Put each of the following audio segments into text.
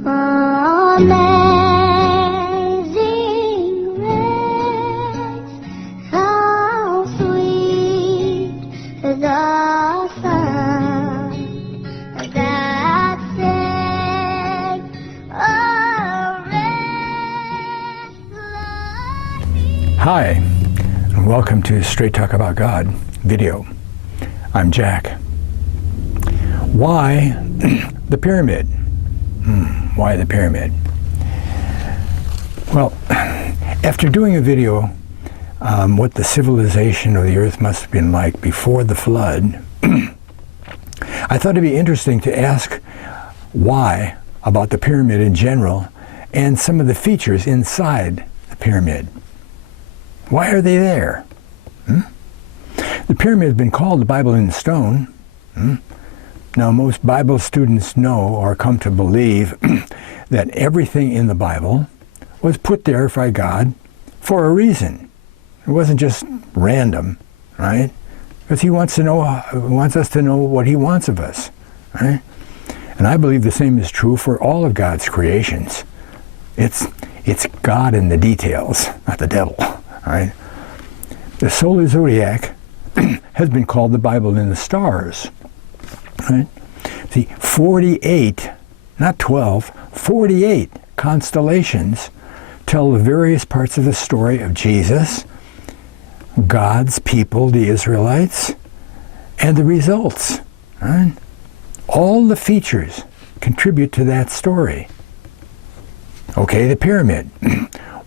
Amazing grace, how sweet the sound that saved a wretch like me. Hi, and welcome to Straight Talk About God video. I'm Jack. Why the pyramid? Why the pyramid? Well, after doing a video what the civilization of the earth must have been like before the flood, I thought it'd be interesting to ask why about the pyramid in general and some of the features inside the pyramid. Why are they there? The pyramid has been called the Bible in stone. Now, most Bible students know or come to believe that everything in the Bible was put there by God for a reason. It wasn't just random, right? Because He wants us to know what He wants of us, right? And I believe the same is true for all of God's creations. It's God in the details, not the devil, right? The solar zodiac has been called the Bible in the stars. Right? See, 48, not 12, 48 constellations tell the various parts of the story of Jesus, God's people, the Israelites, and the results. Right? All the features contribute to that story. Okay, the pyramid.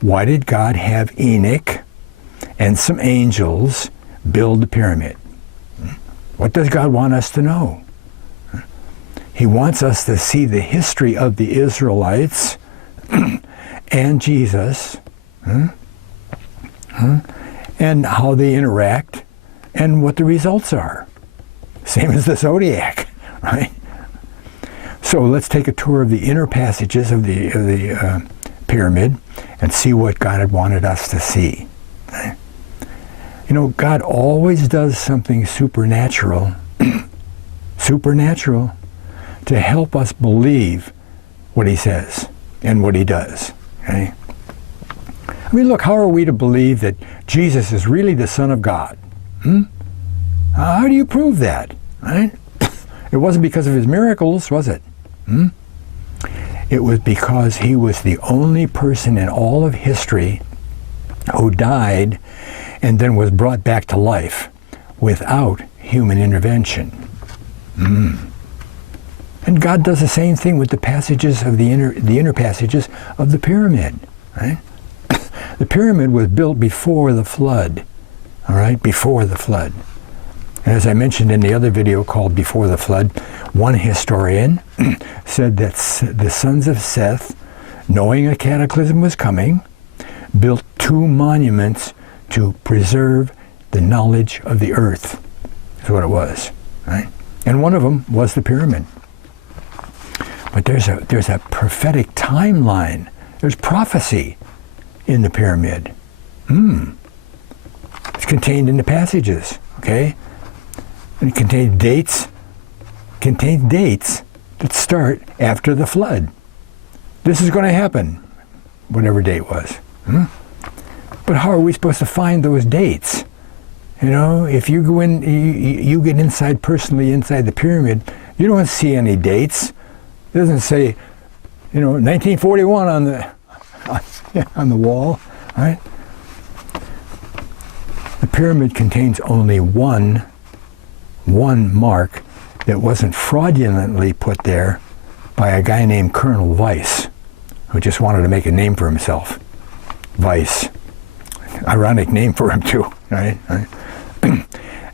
Why did God have Enoch and some angels build the pyramid? What does God want us to know? He wants us to see the history of the Israelites and Jesus, and how they interact and what the results are. Same as the zodiac, right? So let's take a tour of the inner passages of the pyramid and see what God had wanted us to see. You know, God always does something supernatural, supernatural, to help us believe what He says and what He does. Okay? I mean, look, how are we to believe that Jesus is really the Son of God? How do you prove that? Right? It wasn't because of His miracles, was it? It was because He was the only person in all of history who died and then was brought back to life without human intervention. And God does the same thing with the passages of the inner passages of the pyramid. Right? The pyramid was built before the flood. All right, before the flood. And as I mentioned in the other video called Before the Flood, one historian said that the sons of Seth, knowing a cataclysm was coming, built 2 monuments to preserve the knowledge of the earth. That's what it was, right? And one of them was the pyramid. But there's a prophetic timeline. There's prophecy in the pyramid. It's contained in the passages, okay? And it contains dates that start after the flood. This is going to happen, whatever date was. But how are we supposed to find those dates? You know, if you go in, you get inside personally inside the pyramid, you don't see any dates. It doesn't say, 1941 on the wall, right? The pyramid contains only one mark that wasn't fraudulently put there by a guy named Colonel Weiss, who just wanted to make a name for himself. Weiss. Ironic name for him too, right?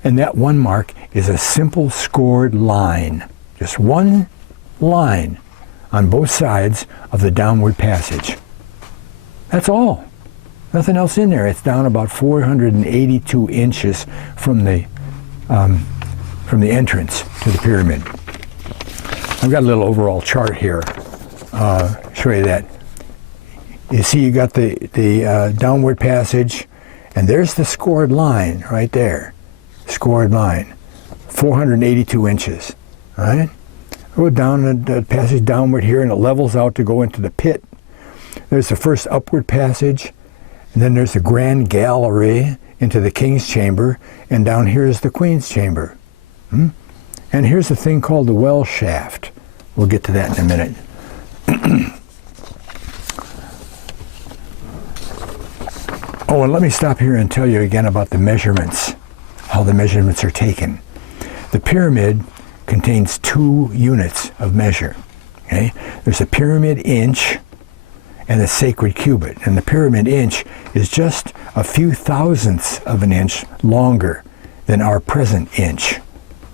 And that one mark is a simple scored line. Just one line on both sides of the downward passage. That's all. Nothing else in there. It's down about 482 inches from the entrance to the pyramid. I've got a little overall chart here. Show you that. You see, you got the downward passage, and there's the scored line right there. Scored line, 482 inches. Right? Go down the passage downward here, and it levels out to go into the pit. There's the first upward passage, and then there's the grand gallery into the king's chamber, and down here is the queen's chamber. And here's the thing called the well shaft. We'll get to that in a minute. Oh, and let me stop here and tell you again about the measurements, how the measurements are taken. The pyramid contains 2 units of measure. Okay? There's a pyramid inch and a sacred cubit. And the pyramid inch is just a few thousandths of an inch longer than our present inch.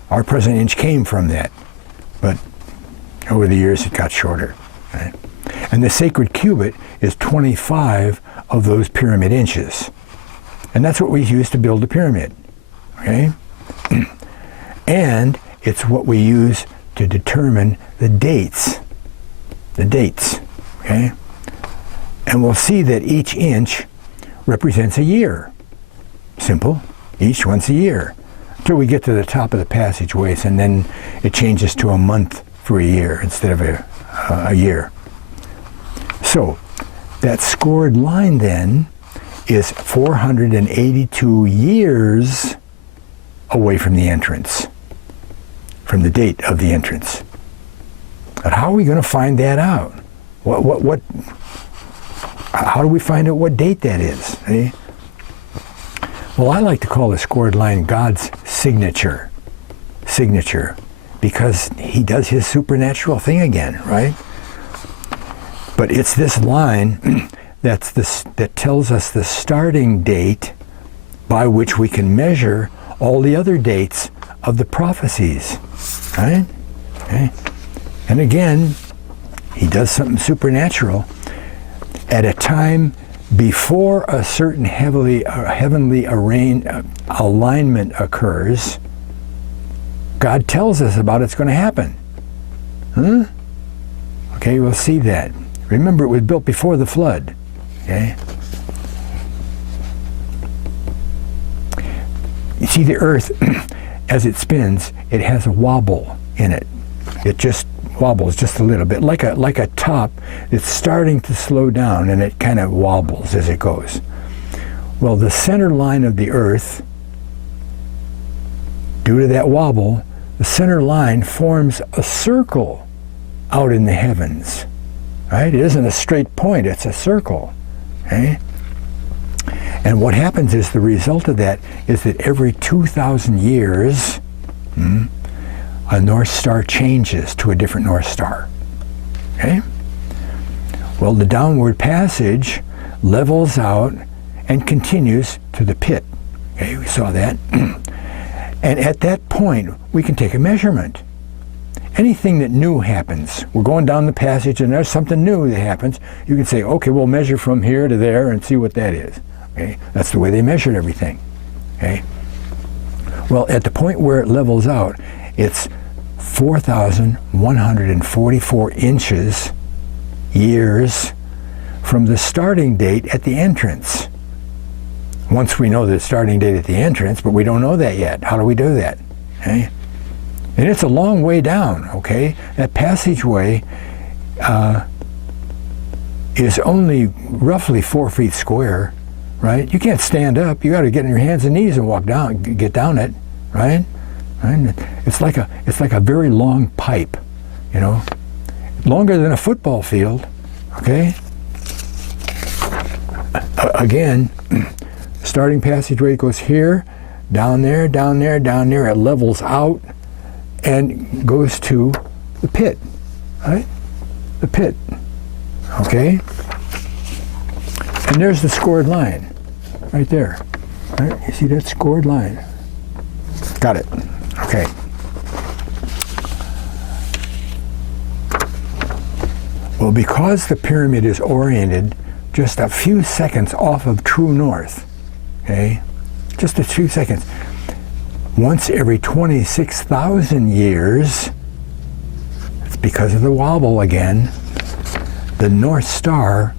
Our present inch came from that, but over the years it got shorter. Right? And the sacred cubit is 25 of those pyramid inches. And that's what we use to build a pyramid. Okay? And it's what we use to determine the dates. The dates. Okay? And we'll see that each inch represents a year. Simple. Each one's a year. Until we get to the top of the passageways, and then it changes to a month for a year instead of a year. So that scored line then is 482 years away from the entrance, from the date of the entrance. But how are we going to find that out? How do we find out what date that is? Eh? Well, I like to call the scored line God's signature. Signature. Because he does his supernatural thing again, right? But it's this line that tells us the starting date by which we can measure all the other dates of the prophecies, right? Okay. And again, he does something supernatural at a time before a certain heavenly alignment occurs. God tells us about it's going to happen. Huh? Okay, we'll see that. Remember, it was built before the flood. Okay? You see, the earth, as it spins, it has a wobble in it. It just wobbles just a little bit, like a top. It's starting to slow down, and it kind of wobbles as it goes. Well, the center line of the earth, due to that wobble, the center line forms a circle out in the heavens. Right? It isn't a straight point, it's a circle. Okay? And what happens is the result of that is that every 2,000 years, a North Star changes to a different North Star. Okay? Well, the downward passage levels out and continues to the pit. Okay, we saw that. And at that point, we can take a measurement. Anything that new happens, we're going down the passage and there's something new that happens, you can say, okay, we'll measure from here to there and see what that is. Okay? That's the way they measured everything. Okay? Well, at the point where it levels out, it's 4,144 inches, years, from the starting date at the entrance. Once we know the starting date at the entrance, but we don't know that yet. How do we do that? Okay? And it's a long way down, okay? That passageway is only roughly 4 feet square, right? You can't stand up. You got to get on your hands and knees and walk down, get down it, right? It's like a very long pipe, you know, longer than a football field, okay? Again, starting passageway goes here, down there, down there, down there. It levels out and goes to the pit, right? The pit, okay? And there's the scored line, right there. Right? You see that scored line? Got it. Okay. Well, because the pyramid is oriented just a few seconds off of true north, okay? Just a few seconds. Once every 26,000 years, it's because of the wobble again, the North Star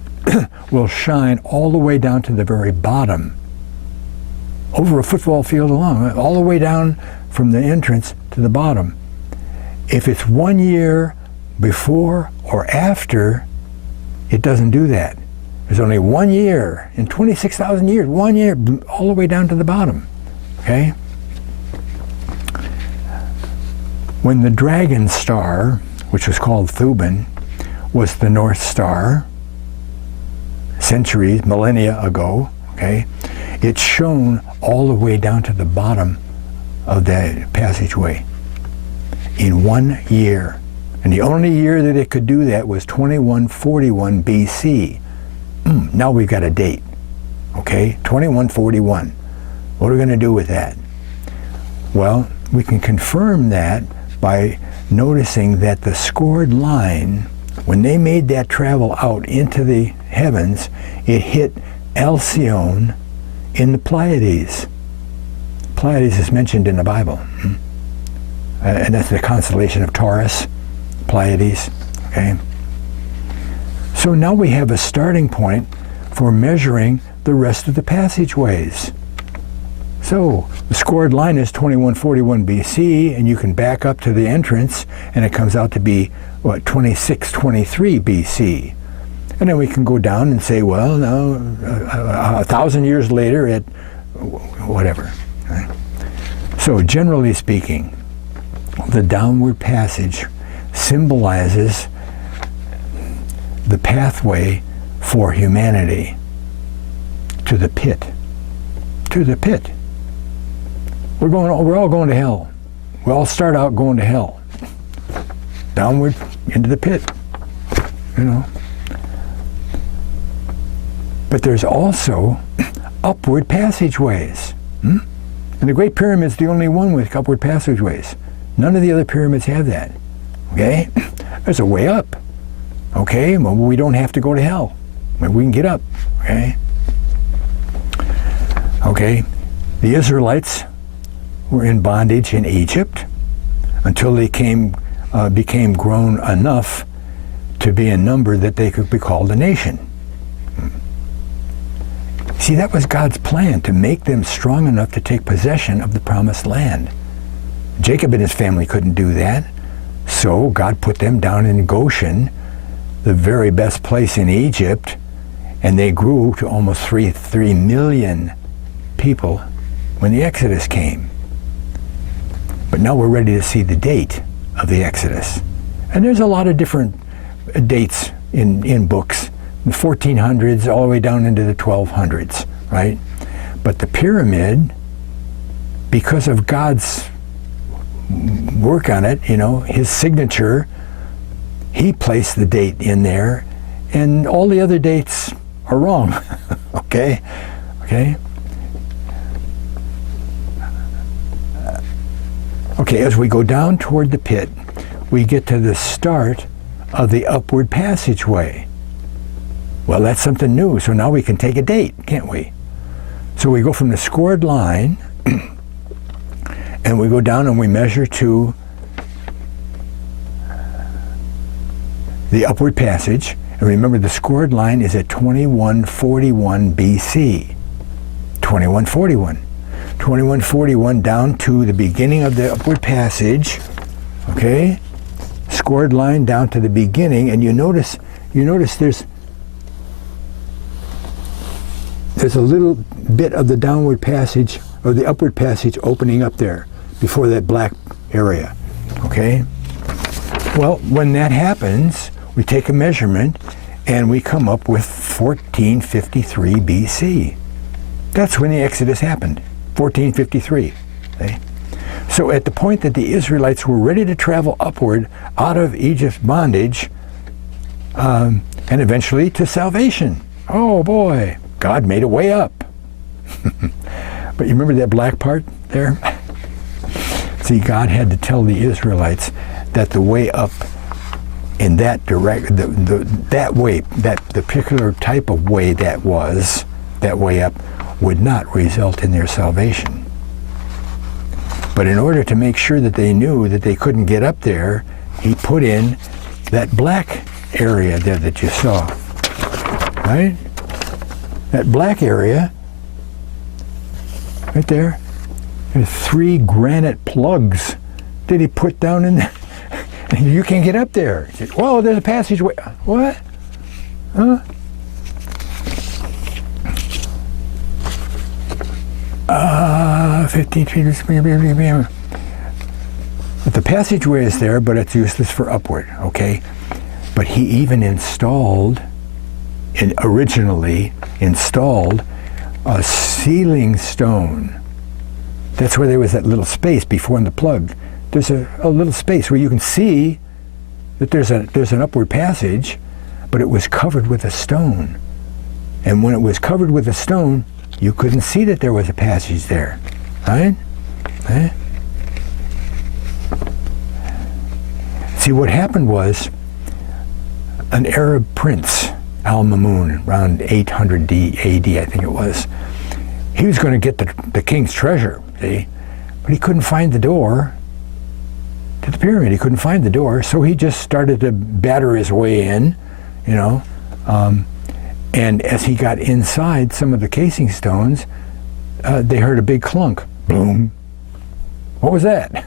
will shine all the way down to the very bottom, over a football field along, all the way down from the entrance to the bottom. If it's 1 year before or after, it doesn't do that. There's only 1 year in 26,000 years, 1 year all the way down to the bottom. Okay? When the dragon star, which was called Thuban, was the North Star, centuries, millennia ago, okay, it shone all the way down to the bottom of that passageway in 1 year. And the only year that it could do that was 2141 BC. Now we've got a date, okay? 2141. What are we going to do with that? Well, we can confirm that by noticing that the scored line, when they made that travel out into the heavens, it hit Alcyone in the Pleiades. Pleiades is mentioned in the Bible. And that's the constellation of Taurus, Pleiades, okay? So now we have a starting point for measuring the rest of the passageways. So the scored line is 2141 BC, and you can back up to the entrance, and it comes out to be, what, 2623 BC. And then we can go down and say, well, now, 1,000 years later at whatever. Right? So generally speaking, the downward passage symbolizes the pathway for humanity to the pit. To the pit. We're all going to hell. We all start out going to hell. Downward into the pit. You know. But there's also upward passageways. And the Great Pyramid's the only one with upward passageways. None of the other pyramids have that. Okay? There's a way up. Okay? Well, we don't have to go to hell. We can get up. Okay? Okay? The Israelites were in bondage in Egypt until they became grown enough to be in number that they could be called a nation. See, that was God's plan, to make them strong enough to take possession of the promised land. Jacob and his family couldn't do that, so God put them down in Goshen, the very best place in Egypt, and they grew to almost 3 million people when the Exodus came. But now we're ready to see the date of the Exodus. And there's a lot of different dates in books, the 1400s all the way down into the 1200s, right? But the pyramid, because of God's work on it, you know, his signature, he placed the date in there, and all the other dates are wrong. Okay? Okay, as we go down toward the pit, we get to the start of the upward passageway. Well, that's something new, so now we can take a date, can't we? So we go from the scored line, and we go down and we measure to the upward passage. And remember, the scored line is at 2141 BC. 2141. 2141 down to the beginning of the upward passage, okay? Scored line down to the beginning, and you notice there's a little bit of the downward passage, or the upward passage opening up there before that black area, okay? Well, when that happens, we take a measurement and we come up with 1453 BC. That's when the Exodus happened, 1453. Okay? So at the point that the Israelites were ready to travel upward out of Egypt's bondage and eventually to salvation. Oh boy, God made a way up. But you remember that black part there? See, God had to tell the Israelites that the way up in that that way, that the particular type of way that was, that way up, would not result in their salvation. But in order to make sure that they knew that they couldn't get up there, he put in that black area there that you saw, right? That black area, right there, there's 3 granite plugs that he put down in there. You can't get up there. He said, whoa, there's a passageway. What? Huh? 15 feet. The passageway is there, but it's useless for upward, okay? But he even originally installed a sealing stone. That's where there was that little space before in the plug. There's a little space where you can see that there's an upward passage, but it was covered with a stone. And when it was covered with a stone, you couldn't see that there was a passage there, right? Eh? See, what happened was an Arab prince, Al-Mamun, around 800 AD, I think it was, he was going to get the king's treasure, see? But he couldn't find the door to the pyramid. He couldn't find the door, so he just started to batter his way in, you know. And as he got inside some of the casing stones, they heard a big clunk. Boom. What was that?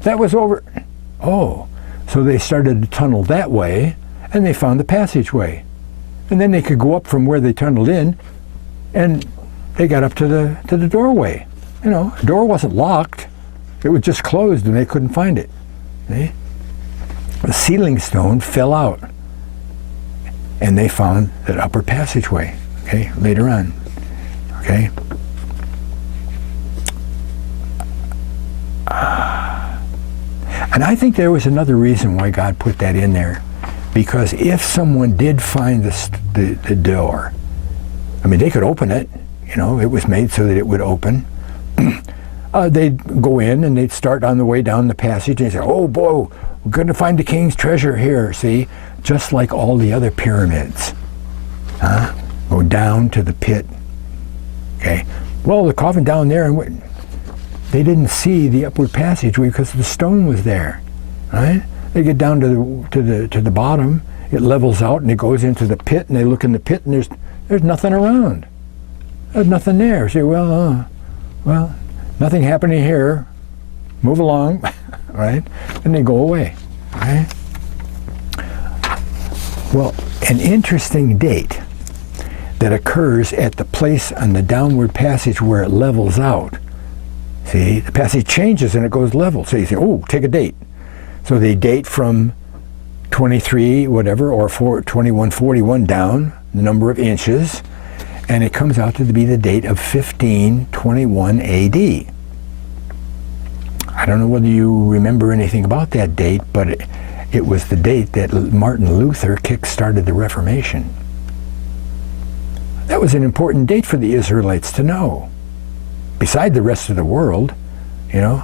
That was over. Oh. So they started to tunnel that way, and they found the passageway. And then they could go up from where they tunneled in, and they got up to the doorway. You know, the door wasn't locked. It was just closed, and they couldn't find it. See? The sealing stone fell out, and they found that upper passageway, okay, later on, okay? And I think there was another reason why God put that in there, because if someone did find the door, I mean, they could open it, you know, it was made so that it would open. They'd go in and they'd start on the way down the passage and they'd say, oh boy, we're going to find the king's treasure here, see? Just like all the other pyramids. Huh? Go down to the pit. Okay. Well, the coffin down there, and they didn't see the upward passageway because the stone was there. Right? They get down to the bottom, it levels out and it goes into the pit, and they look in the pit and there's nothing around. There's nothing there. Say, well, nothing happening here. Move along, right? And they go away, right? Well, an interesting date that occurs at the place on the downward passage where it levels out. See, the passage changes and it goes level. So you say, oh, take a date. So they date from 23, whatever, or 2141 down, the number of inches, and it comes out to be the date of 1521 AD. I don't know whether you remember anything about that date, but it was the date that Martin Luther kick-started the Reformation. That was an important date for the Israelites to know. Beside the rest of the world, you know.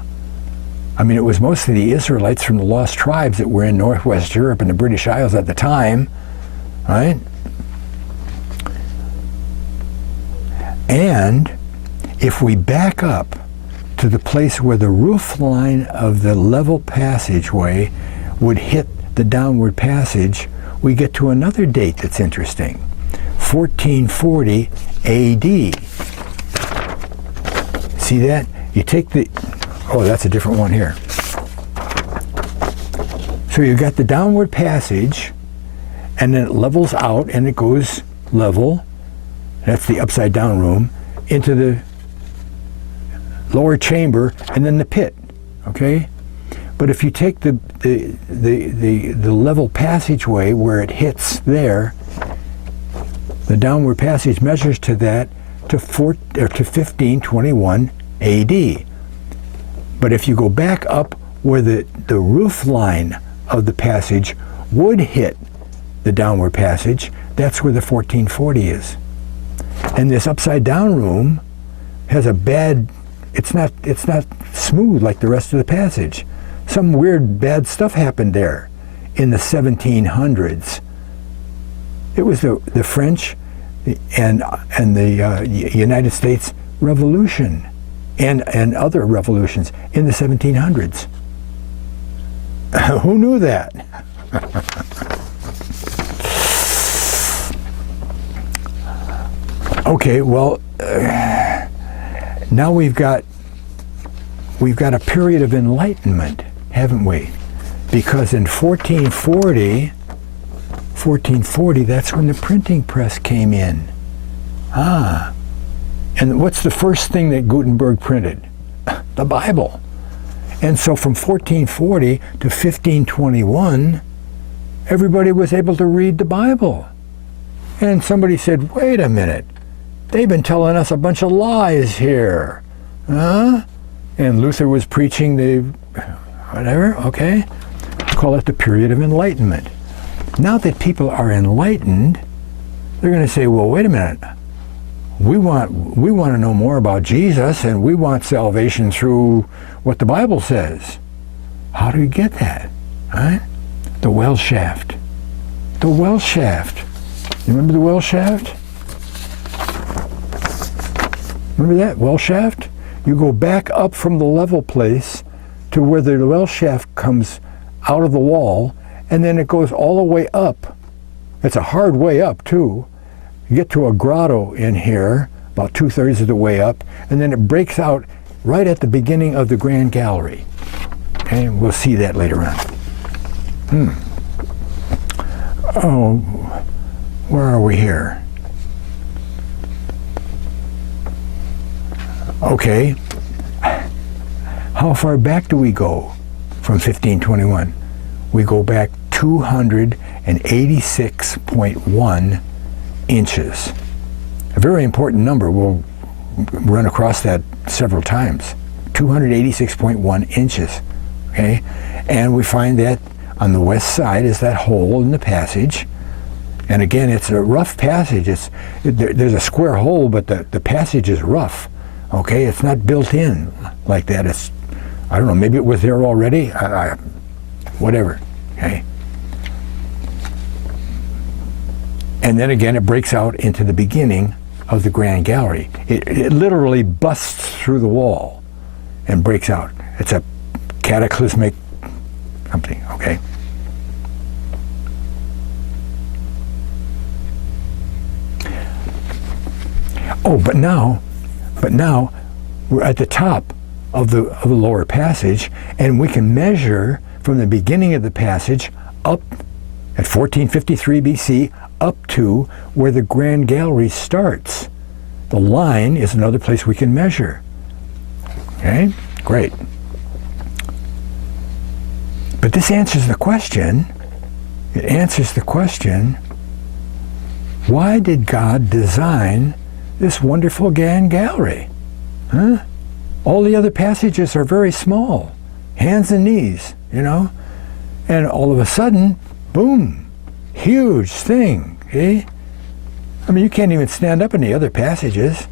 I mean, it was mostly the Israelites from the lost tribes that were in Northwest Europe and the British Isles at the time, right? And if we back up to the place where the roof line of the level passageway would hit the downward passage, we get to another date that's interesting, 1440 AD. See that? You take oh, that's a different one here. So you got the downward passage, and then it levels out and it goes level. That's the upside down room, into the lower chamber and then the pit, okay? But if you take the level passageway where it hits there, the downward passage measures to that to 1521 AD. But if you go back up where the roof line of the passage would hit the downward passage, that's where the 1440 is. And this upside down room has a bad, it's not smooth like the rest of the passage. Some weird bad stuff happened there in the 1700s. It was the French and the United States Revolution and other revolutions in the 1700s. Who knew that? Okay, well, now we've got a period of enlightenment, haven't we? Because in 1440, that's when the printing press came in. Ah. And what's the first thing that Gutenberg printed? The Bible. And so from 1440 to 1521, everybody was able to read the Bible. And somebody said, wait a minute, they've been telling us a bunch of lies here. Huh? And Luther was preaching the, whatever, okay? Call it the period of enlightenment. Now that people are enlightened, they're going to say, well, wait a minute. We want to know more about Jesus, and we want salvation through what the Bible says. How do you get that? Right? The well shaft. The well shaft. You remember the well shaft? Remember that well shaft? You go back up from the level place to where the well shaft comes out of the wall, and then it goes all the way up. It's a hard way up, too. You get to a grotto in here, about 2/3 of the way up, and then it breaks out right at the beginning of the Grand Gallery. Okay, we'll see that later on. Oh, where are we here? Okay. How far back do we go from 1521? We go back 286.1 inches. A very important number. We'll run across that several times. 286.1 inches. Okay? And we find that on the west side is that hole in the passage. And again, it's a rough passage. There's a square hole, but the passage is rough. Okay? It's not built in like that. I don't know, maybe it was there already. Whatever. Okay? And then again, it breaks out into the beginning of the Grand Gallery. It literally busts through the wall and breaks out. It's a cataclysmic something, okay? Oh, but now we're at the top of the lower passage, and we can measure from the beginning of the passage up at 1453 BC up to where the Grand Gallery starts. The line is another place we can measure. Okay, great. But this answers the question. It answers the question, why did God design this wonderful Grand Gallery? Huh? All the other passages are very small, hands and knees, you know? And all of a sudden, boom, huge thing, okay? I mean, you can't even stand up in the other passages.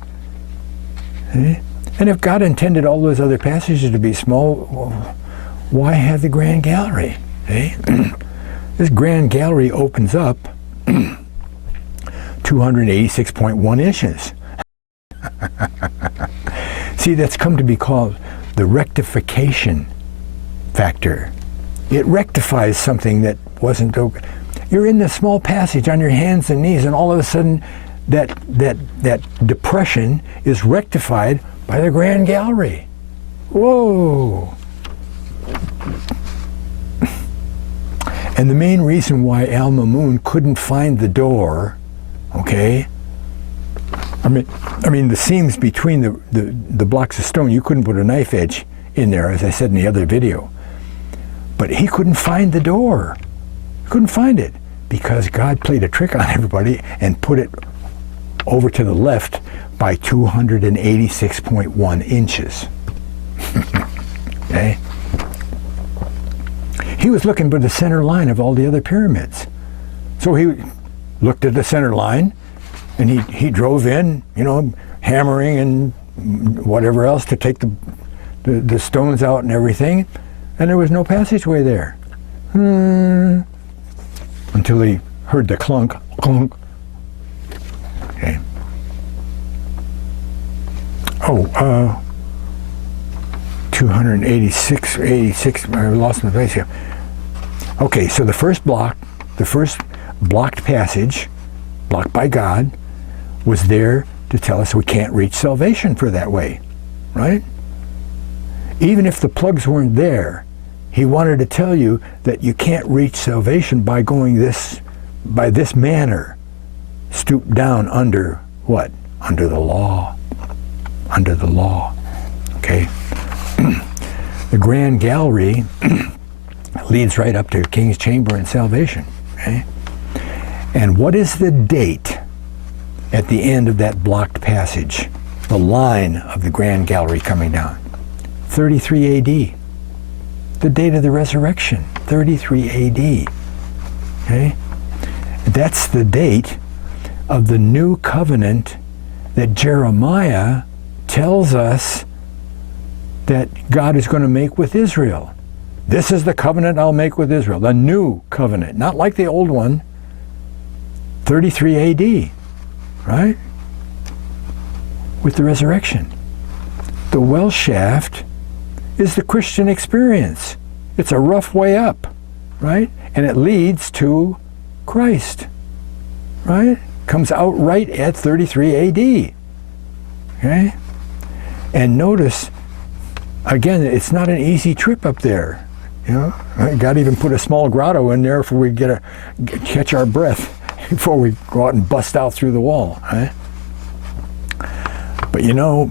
Okay? And if God intended all those other passages to be small, well, why have the Grand Gallery? Okay? This Grand Gallery opens up 286.1 inches. See, that's come to be called the rectification factor. It rectifies something that wasn't okay. You're in this small passage on your hands and knees, and all of a sudden that depression is rectified by the Grand Gallery. Whoa! And the main reason why Al-Mamun couldn't find the door, okay? I mean, the seams between the blocks of stone, you couldn't put a knife edge in there, as I said in the other video. But he couldn't find the door. He couldn't find it because God played a trick on everybody and put it over to the left by 286.1 inches. Okay? He was looking for the center line of all the other pyramids. So he looked at the center line, and he drove in, you know, hammering and whatever else to take the stones out and everything, and there was no passageway there. Until he heard the clunk, clunk. Okay. Oh, 286, 86, I lost my place here. Okay, so the first blocked passage, blocked by God, was there to tell us we can't reach salvation for that way, right? Even if the plugs weren't there, he wanted to tell you that you can't reach salvation by going by this manner. Stoop down under what? Under the law. Under the law. Okay? The Grand Gallery leads right up to King's Chamber and salvation. Okay? And what is the date at the end of that blocked passage? The line of the Grand Gallery coming down. 33 AD. The date of the resurrection. 33 AD. Okay? That's the date of the new covenant that Jeremiah tells us that God is going to make with Israel. This is the covenant I'll make with Israel. The new covenant. Not like the old one. 33 AD. Right? With the resurrection. The well shaft is the Christian experience. It's a rough way up, right? And it leads to Christ, right? Comes out right at 33 AD, okay? And notice, again, it's not an easy trip up there. You know, God even put a small grotto in there for we catch our breath before we go out and bust out through the wall, right? But you know,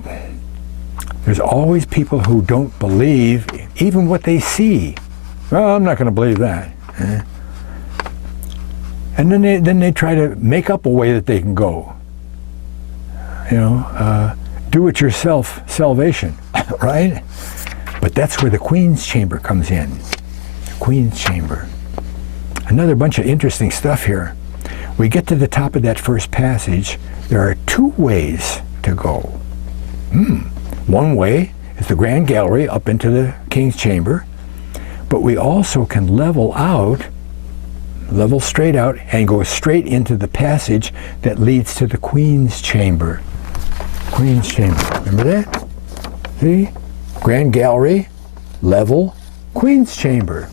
there's always people who don't believe even what they see. Well, I'm not going to believe that. And then they try to make up a way that they can go. You know, do-it-yourself salvation, right? But that's where the Queen's Chamber comes in. The Queen's Chamber. Another bunch of interesting stuff here. We get to the top of that first passage. There are two ways to go. One way is the Grand Gallery up into the King's Chamber, but we also can level straight out and go straight into the passage that leads to the Queen's Chamber. Queen's Chamber, remember that? See? Grand Gallery, level, Queen's Chamber.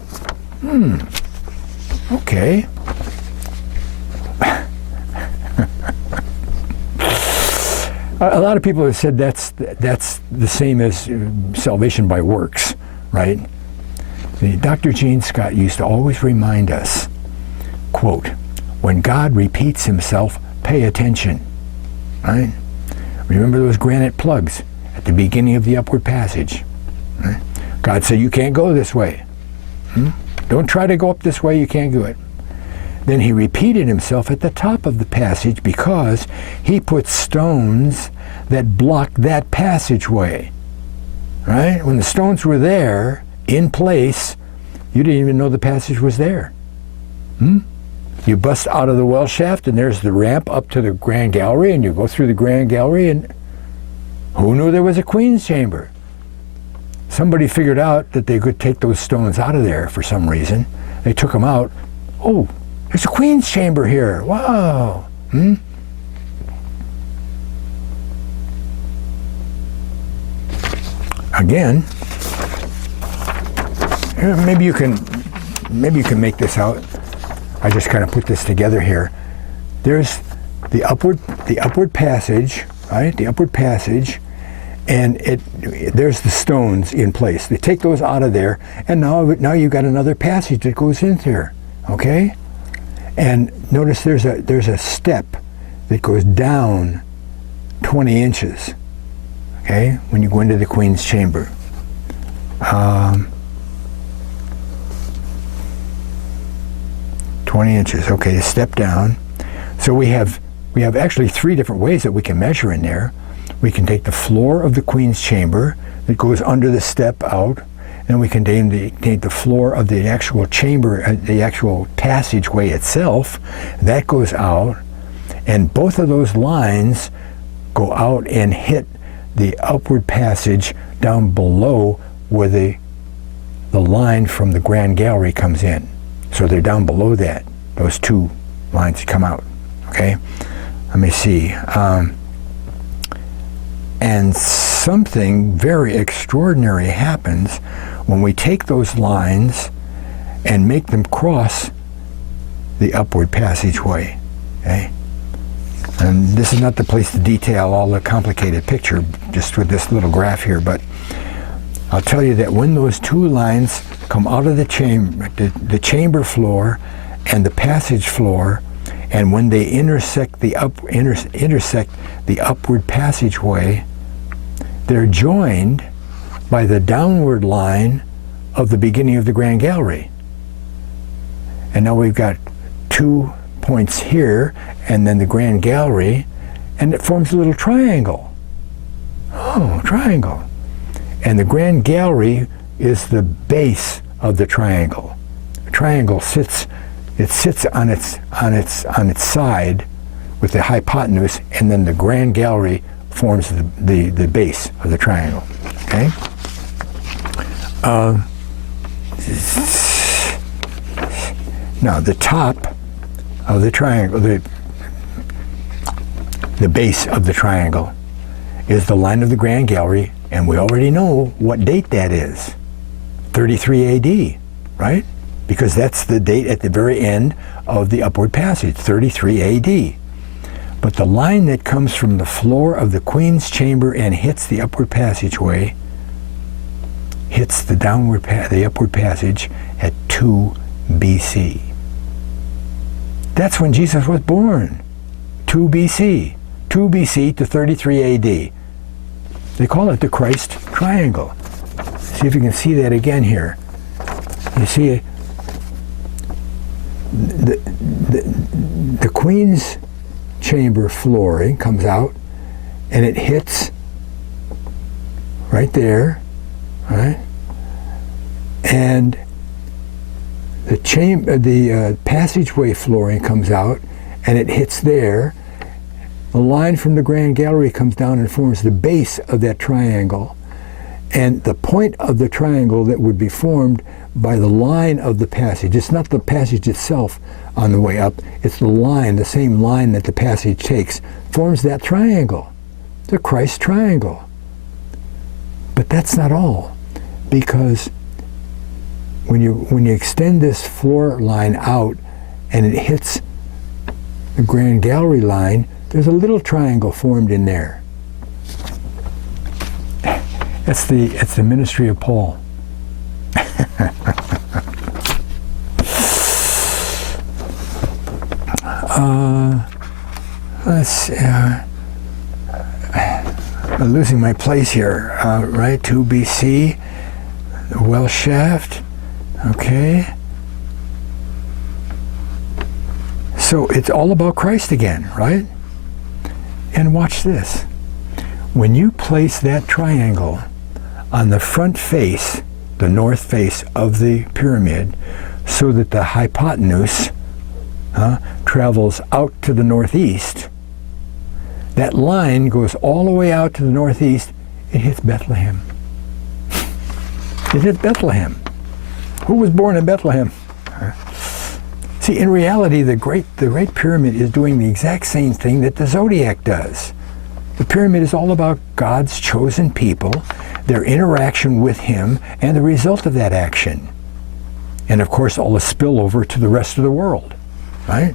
Okay. A lot of people have said that's the same as salvation by works, right? Dr. Gene Scott used to always remind us, quote, when God repeats himself, pay attention, right? Remember those granite plugs at the beginning of the upward passage, right? God said, you can't go this way. Don't try to go up this way, you can't do it. Then he repeated himself at the top of the passage because he put stones that blocked that passageway. Right? When the stones were there, in place, you didn't even know the passage was there. You bust out of the well shaft and there's the ramp up to the Grand Gallery, and you go through the Grand Gallery, and who knew there was a Queen's Chamber? Somebody figured out that they could take those stones out of there for some reason. They took them out. Oh, there's a Queen's Chamber here. Wow. Again, maybe you can make this out. I just kind of put this together here. There's the upward passage, right? The upward passage, and there's the stones in place. They take those out of there, and now you've got another passage that goes in here. Okay? And notice there's a step that goes down 20 inches, okay, when you go into the Queen's Chamber. 20 inches, okay, step down. So we have actually three different ways that we can measure in there. We can take the floor of the Queen's Chamber that goes under the step out, and we can take the floor of the actual chamber, the actual passageway itself. That goes out, and both of those lines go out and hit the upward passage down below where the line from the Grand Gallery comes in. So they're down below that. Those two lines come out. Okay? Let me see. And something very extraordinary happens when we take those lines and make them cross the upward passageway. Okay? And this is not the place to detail all the complicated picture just with this little graph here, but I'll tell you that when those two lines come out of the chamber floor and the passage floor, and when they intersect the upward passageway, they're joined by the downward line of the beginning of the Grand Gallery. And now we've got 2 points here, and then the Grand Gallery, and it forms a little triangle. Oh, triangle. And the Grand Gallery is the base of the triangle. The triangle sits on its side with the hypotenuse, and then the Grand Gallery forms the base of the triangle. Okay? Now the top of the triangle, the base of the triangle, is the line of the Grand Gallery, and we already know what date that is. 33 AD, right? Because that's the date at the very end of the upward passage, 33 AD. But the line that comes from the floor of the Queen's chamber and hits the upward passageway, hits the upward passage at 2 BC. That's when Jesus was born, 2 BC. 2 BC to 33 AD. They call it the Christ Triangle. See if you can see that again here. You see the Queen's chamber flooring comes out, and it hits right there, right? And the passageway flooring comes out, and it hits there. The line from the Grand Gallery comes down and forms the base of that triangle. And the point of the triangle that would be formed by the line of the passage, it's not the passage itself on the way up, it's the line, the same line that the passage takes, forms that triangle, the Christ triangle. But that's not all, because when you extend this floor line out and it hits the Grand Gallery line, there's a little triangle formed in there. It's the ministry of Paul. Let's see. I'm losing my place here. Right, 2 BC, the well shaft. Okay. So it's all about Christ again, right? And watch this. When you place that triangle on the front face, the north face of the pyramid, so that the hypotenuse travels out to the northeast, that line goes all the way out to the northeast, it hits Bethlehem. It hits Bethlehem. Who was born in Bethlehem? See, in reality, the Great Pyramid is doing the exact same thing that the zodiac does. The pyramid is all about God's chosen people, their interaction with Him, and the result of that action. And of course, all the spillover to the rest of the world, right?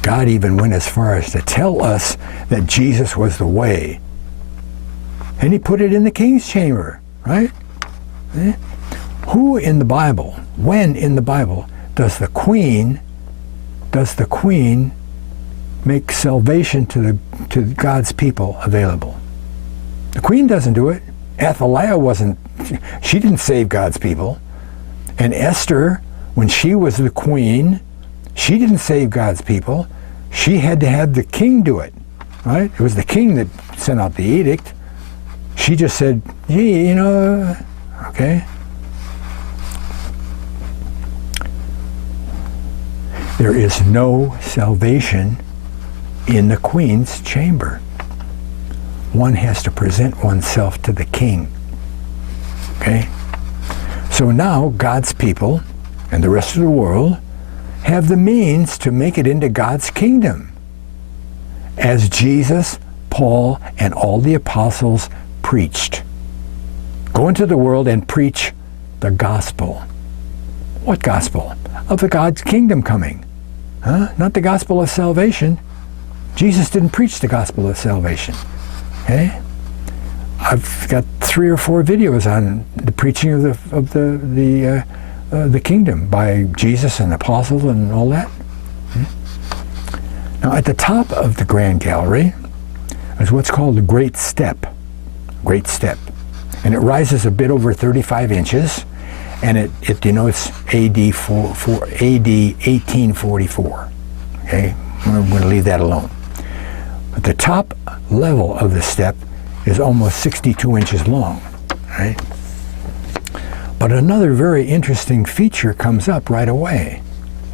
God even went as far as to tell us that Jesus was the way. And He put it in the king's chamber, right? Who in the Bible, when in the Bible, does the queen make salvation to God's people available? The queen doesn't do it. Athaliah she didn't save God's people. And Esther, when she was the queen, she didn't save God's people. She had to have the king do it, right? It was the king that sent out the edict. She just said, gee, okay. There is no salvation in the queen's chamber. One has to present oneself to the king. Okay? So now God's people and the rest of the world have the means to make it into God's kingdom, as Jesus, Paul, and all the apostles preached. Go into the world and preach the gospel. What gospel? Of the God's kingdom coming. Not the gospel of salvation. Jesus didn't preach the gospel of salvation. Okay? I've got 3 or 4 videos on the preaching of the kingdom by Jesus and apostles and all that. Now, at the top of the Grand Gallery is what's called the Great Step. Great Step. And it rises a bit over 35 inches, and it denotes AD 1844. Okay? I'm going to leave that alone. But the top level of the step is almost 62 inches long. Right? But another very interesting feature comes up right away.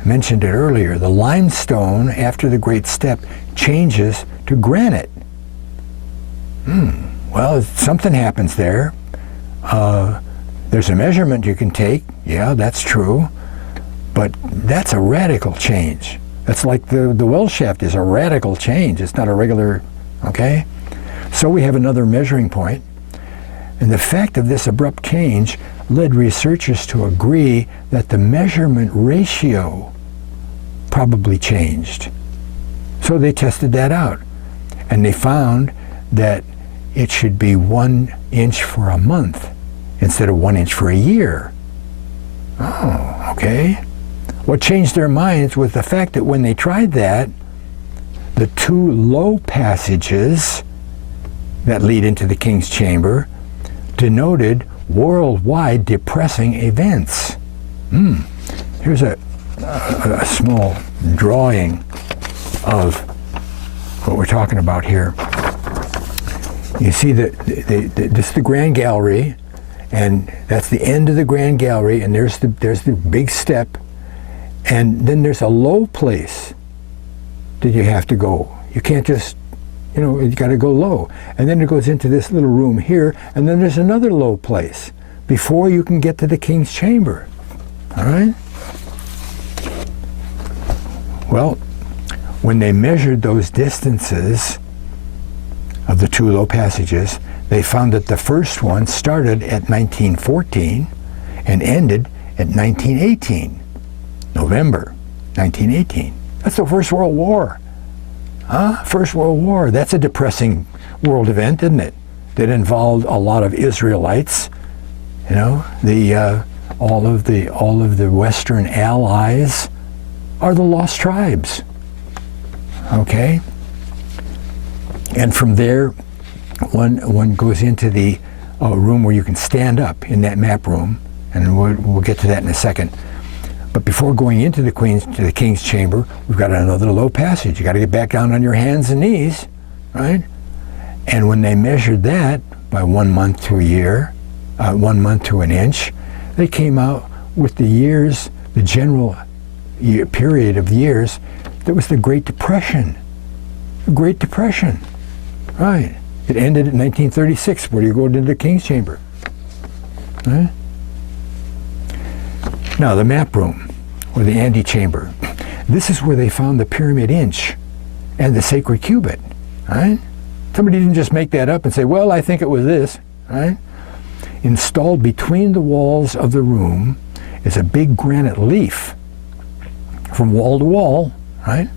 I mentioned it earlier. The limestone after the Great Step changes to granite. Well, something happens there. There's a measurement you can take. Yeah, that's true. But that's a radical change. That's like the well shaft is a radical change. It's not a regular, okay? So we have another measuring point. And the fact of this abrupt change led researchers to agree that the measurement ratio probably changed. So they tested that out. And they found that it should be 1 inch for a month instead of 1 inch for a year. Oh, okay. What changed their minds was the fact that when they tried that, the 2 low passages that lead into the King's Chamber denoted worldwide depressing events. Here's a small drawing of what we're talking about here. You see that this is the Grand Gallery, and that's the end of the Grand Gallery, and there's the big step, and then there's a low place that you have to go. You can't just, you got to go low. And then it goes into this little room here, and then there's another low place before you can get to the King's Chamber. All right? Well, when they measured those distances of the 2 low passages, they found that the first one started at 1914 and ended at 1918, November 1918. That's the First World War. First World War. That's a depressing world event, isn't it? That involved a lot of Israelites. All of the Western allies are the lost tribes. Okay? And from there, one goes into the room where you can stand up in that map room, and we'll get to that in a second. But before going into the King's Chamber, we've got another low passage. You got to get back down on your hands and knees, right? And when they measured that by 1 month to a year, 1 month to an inch, they came out with the years, the general period of years. That was the Great Depression. The Great Depression, right? It ended in 1936, where you go into the King's Chamber. Right? Now, the map room, or the antechamber. This is where they found the pyramid inch and the sacred cubit. Right? Somebody didn't just make that up and say, well, I think it was this. Right? Installed between the walls of the room is a big granite leaf from wall to wall. Right?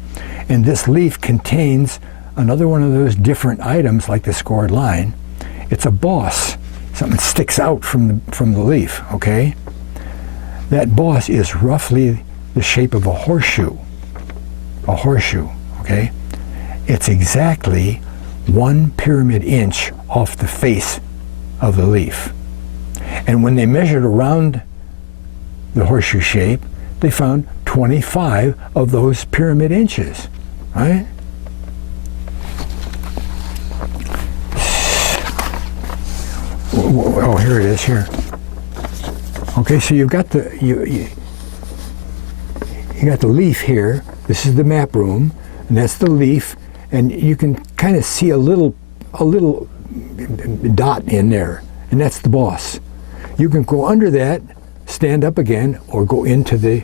And this leaf contains another one of those different items like the scored line. It's a boss. Something sticks out from the leaf, okay? That boss is roughly the shape of a horseshoe. A horseshoe, okay? It's exactly 1 pyramid inch off the face of the leaf. And when they measured around the horseshoe shape, they found 25 of those pyramid inches, right? Oh, here it is here. Okay, so you've got you got the leaf here. This is the map room, and that's the leaf, and you can kind of see a little dot in there, and that's the boss. You can go under that, stand up again, or go into the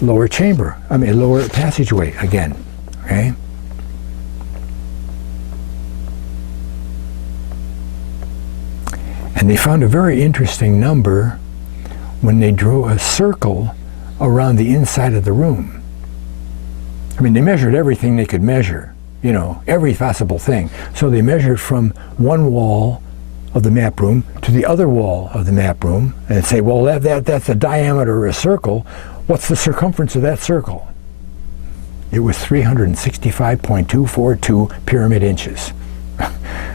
lower passageway again. Okay. And they found a very interesting number when they drew a circle around the inside of the room. I mean, they measured everything they could measure, every possible thing. So they measured from one wall of the map room to the other wall of the map room and say, well, that's the diameter of a circle. What's the circumference of that circle? It was 365.242 pyramid inches.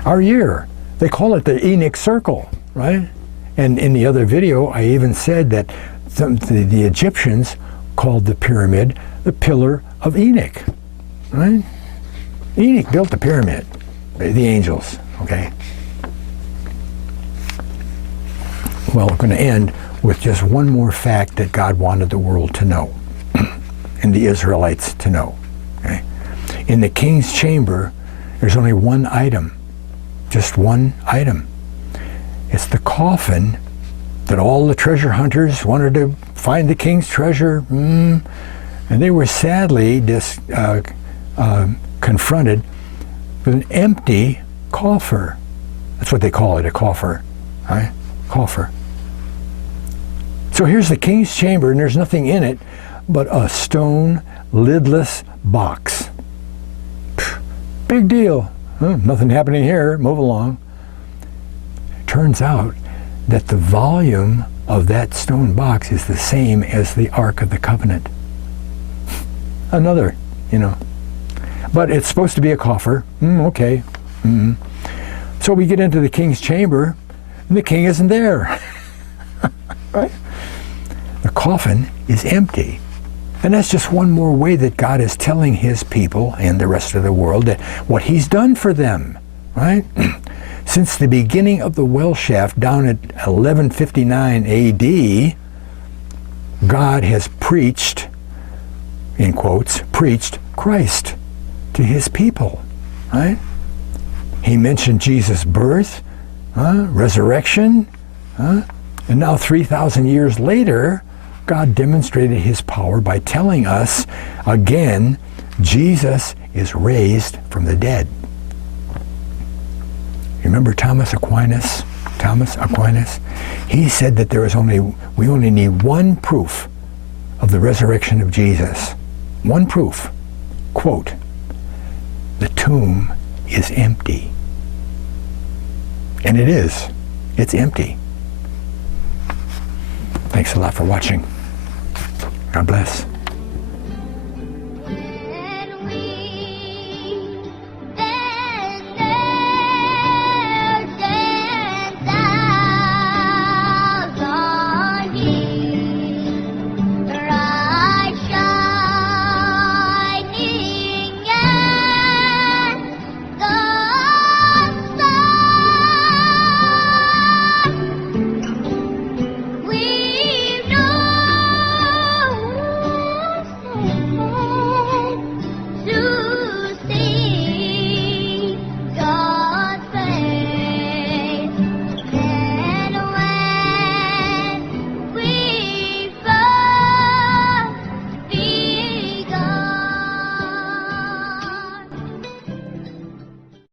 Our year. They call it the Enoch circle, right? And in the other video, I even said that the Egyptians called the pyramid the Pillar of Enoch, right? Enoch built the pyramid, the angels, okay? Well, we're going to end with just one more fact that God wanted the world to know and the Israelites to know, okay? In the king's chamber, there's only one item, just one item. It's the coffin that all the treasure hunters wanted to find the king's treasure, and they were sadly confronted with an empty coffer. That's what they call it, a coffer, right? Coffer. So here's the king's chamber, and there's nothing in it but a stone, lidless box. Big deal. Nothing happening here. Move along. It turns out that the volume of that stone box is the same as the Ark of the Covenant. Another, But it's supposed to be a coffer. Okay. So we get into the king's chamber, and the king isn't there. Right? The coffin is empty. And that's just one more way that God is telling his people and the rest of the world that what he's done for them, right? Since the beginning of the well shaft down at 1159 AD, God has preached, in quotes, preached Christ to his people, right? He mentioned Jesus' birth, resurrection, and now 3,000 years later, God demonstrated his power by telling us again, Jesus is raised from the dead. Remember Thomas Aquinas? He said that we only need one proof of the resurrection of Jesus. One proof. Quote, the tomb is empty. And it is. It's empty. Thanks a lot for watching. God bless.